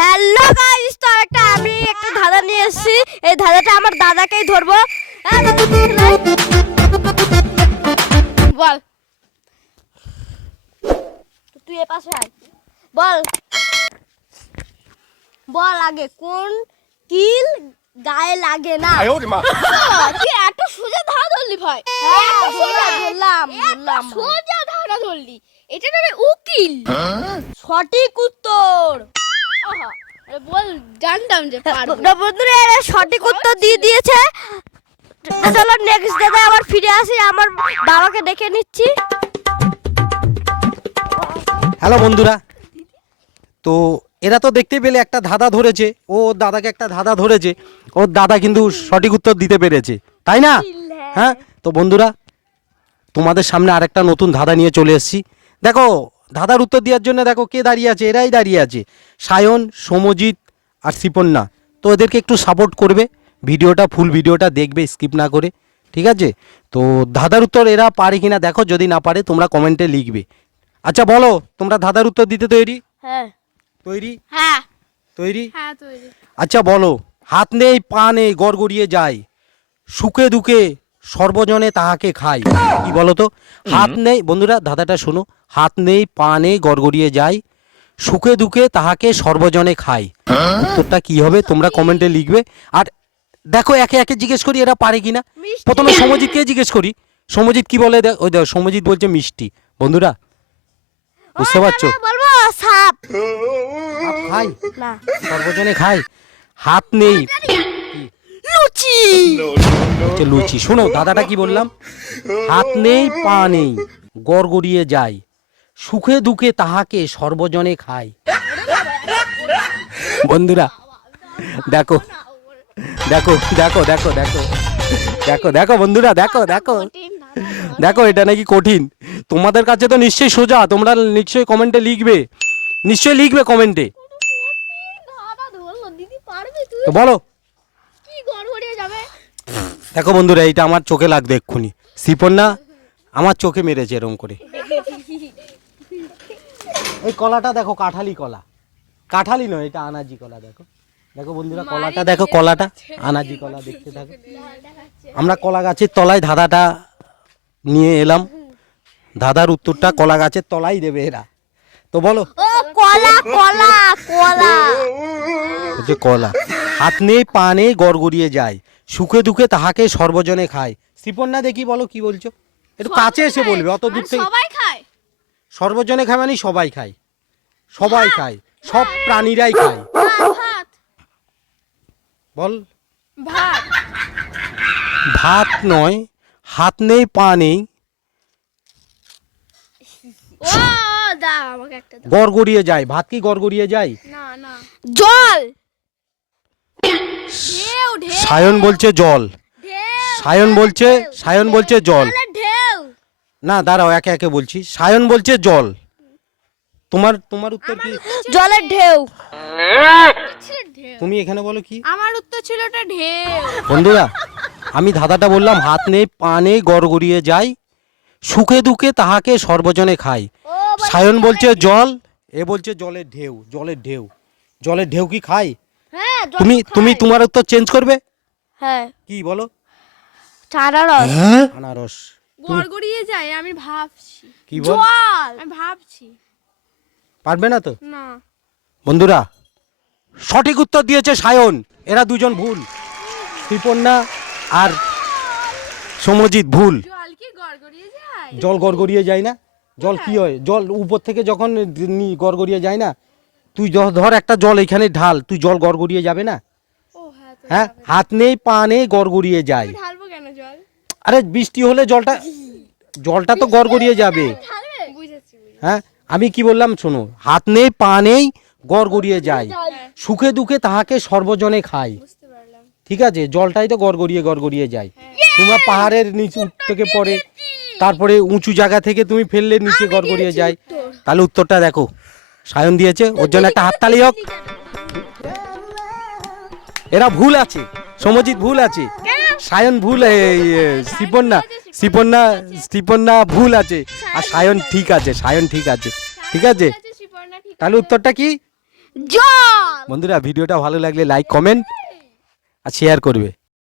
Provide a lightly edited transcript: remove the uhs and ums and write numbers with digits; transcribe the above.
Hello guys, তো আমি একটা ধাঁধা নিয়ে এসেছি। এই ধাঁধাটা আমার দাদাকেই ধরবো। বল, তুই এ পাশে আয়। বল বল আগে কোন কিল গায়ে লাগে না? তুই এত সোজা ধাঁধা ধরলি ভাই? ধরলাম। সোজা ধাঁধা ধরলি, এটা নামে উকিল। সঠিক উত্তর। আহা, আরে বল, জানতাম যে পারবো। বন্ধুরা এরা সঠিক উত্তর দিয়ে দিয়েছে। চলো নেক্সট দাদা আবার ফিরে আসি, আমার বাবাকে ডেকে নিচ্ছি। হ্যালো বন্ধুরা, তো এরা তো দেখতে পেলে একটা ধাঁধা ধরেছে, ও ওর দাদাকে একটা ধাঁধা ধরেছে, ওর দাদা কিন্তু সঠিক উত্তর দিতে পেরেছে, তাই না? হ্যাঁ, তো বন্ধুরা তোমাদের সামনে আরেকটা নতুন ধাঁধা নিয়ে চলে এসেছি। দেখো ধাঁধার উত্তর দেওয়ার জন্য দেখো কে দাঁড়িয়ে আছে, এরাই দাঁড়িয়ে আছে, সায়ন, সমজিৎ আর শিপন্না। তো এদেরকে একটু সাপোর্ট করবে, ভিডিওটা ফুল ভিডিওটা দেখবে স্কিপ না করে, ঠিক আছে? তো ধাঁধার উত্তর এরা পারে কিনা দেখো, যদি না পারে তোমরা কমেন্টে লিখবে। আচ্ছা বলো, তোমরা ধাঁধার উত্তর দিতে তৈরি? হ্যাঁ তৈরি? হ্যাঁ তৈরি? হ্যাঁ তৈরি। আচ্ছা বলো, হাত নেই পা নেই গড়গড়িয়ে যায়, সুখে দুঃখে সর্বজনে তাহাকে খায়, কি বলো তো? হাত নেই, বন্ধুরা ধাঁধাটা শোনো, হাত নেই পা নেই গড়গড়িয়ে যায়, সুখে দুঃখে তাহাকে সর্বজনে খায়। উত্তরটা কি হবে তোমরা কমেন্টে লিখবে। আর দেখো একে একে জিজ্ঞেস করি এরা পারে কিনা। প্রথমে সমজিৎকে জিজ্ঞেস করি, সমজিৎ কি বলে? ওই দেখো সমজিৎ বলছে মিষ্টি। বন্ধুরা বুঝতে পারছো? বলবো সাপ। সাপ খায় না, সর্বজনে খায়। হাত নেই, লুচি। হচ্ছে লুচি। শোনো দাদাটা কি বললাম, হাত নেই পা নেই গড়গড়িয়ে যায়, সুখে দুঃখে তাহাকে সর্বজনে খায়। বন্ধুরা দেখো দেখো দেখো দেখো দেখো দেখো দেখো বন্ধুরা দেখো দেখো দেখো, এটা নাকি কঠিন। তোমাদের কাছে তো নিশ্চয়ই সোজা, তোমরা নিশ্চয়ই কমেন্টে লিখবে, নিশ্চয়ই লিখবে কমেন্টে। ধাঁধা ধরলো, দিদি পারবি তুই? তো বলো। কি গড়গড়িয়ে যাবে? দেখো বন্ধুরা এইটা আমার চোখে লাগবে এক্ষুনি, শিপন্না আমার চোখে মেরেছে এরকম করে। এই কলাটা দেখো, কাঁঠালি কলা, কাঁঠালি নয় এটা আনাজি কলা। দেখো দেখো বন্ধুরা কলাটা দেখো, কলাটা আনাজি কলা, দেখতে থাকো। আমরা কলা গাছের তলায় ধাঁধাটা নিয়ে এলাম, ধাঁধার উত্তরটা কলা গাছের তলায় দেবে এরা। তো বলো। ও কলা কলা কলা। হচ্ছে কলা। হাত নেই পা নেই গড়গড়িয়ে যায়, সুখে দুঃখে তাহাকে সর্বজনে খায়। শিপন্না দেখি বলো কি বলছো, একটু কাছে এসে বলবে, অত দূর থেকে। সবাই খায়। সর্বজনে খায় মানে সবাই খায়, সবাই খায়, সব প্রাণীরাই খায়। ভাত। বল। ভাত। ভাত নয়, হাত নেই পা নেই ও দা, আমাকে একটা দাও। গড়গড়িয়ে যায়। ভাত কি গড়গড়িয়ে যায়? না না। জল। ঢেউ ঢেউ সায়ন বলছে জল, ঢেউ। সায়ন বলছে জল। ঢেউ। না দাঁড়াও, একে একে বলছি। সায়ন বলছে জল, তোমার তোমার উত্তর কি? জলের ঢেউ। ঢেউ। তুমি এখানে বলো কি? আমার উত্তর ছিল ওটা ঢেউ। বন্ধুরা আমি ধাঁধাটা বললাম, হাত নেই পা নেই গড়গড়িয়ে যায়, সুখে দুঃখে তাহাকে সর্বজনে খায়। সায়ন বলছে জল, এ বলছে জলের ঢেউ। জলের ঢেউ, জলের ঢেউ কি খায়? হ্যাঁ তুমি তুমি তোমার উত্তর চেঞ্জ করবে? হ্যাঁ, কি বলো? আনারস। আনারস। গড়গড়িয়ে যায়, আমি ভাবছি। কি বল? জল। আমি ভাবছি। পারবে না তো? না। বন্ধুরা সঠিক উত্তর দিয়েছে সায়ন, এরা দুজন ভুল, শিপন্না আর সমজিৎ ভুল। জল কি গড়গড়িয়ে যায়? জল গড়গড়িয়ে যায় না? জল কি হয়? জল উপর থেকে যখন গড়গড়িয়ে যায় না, তুই ধর একটা জল এখানে ঢাল, তুই জল গড়গড়িয়ে যাবে না? ও হ্যাঁ তো। হ্যাঁ, হাত নেই পা নেই গড়গড়িয়ে যায়। আমি ঢালবো কেন জল? আরে বৃষ্টি হলে জলটা তো গড়গড়িয়ে যাবে। ঢালবে? বুঝেছি। হ্যাঁ, আমি কি বললাম শোনো, হাত নেই পা নেই গড়গড়িয়ে যায়, সুখে দুঃখে তাহাকে সর্বজনে খায়। বুঝতে পারলাম। ঠিক আছে, জলটাই তো গড়গড়িয়ে যায়। তোমরা পাহাড়ের নিচে থেকে পড়ে, তারপরে উঁচু জায়গা থেকে তুমি ফেললে নিচে গড়গড়িয়ে যায়। তাহলে উত্তরটা দেখো, সায়ন দিয়েছে, ওর জন্য একটা হাততালি হোক। এরা ভুল আছে, সমজিৎ ভুল আছে, সায়ন ভুল, শিপন্না ভুল আছে, আর সায়ন ঠিক আছে, সায়ন ঠিক আছে, ঠিক আছে। শিপর্ণা ঠিক। তাহলে উত্তরটা কি? জল। বন্ধুরা ভিডিওটা ভালো লাগলে লাইক কমেন্ট আর শেয়ার করবে।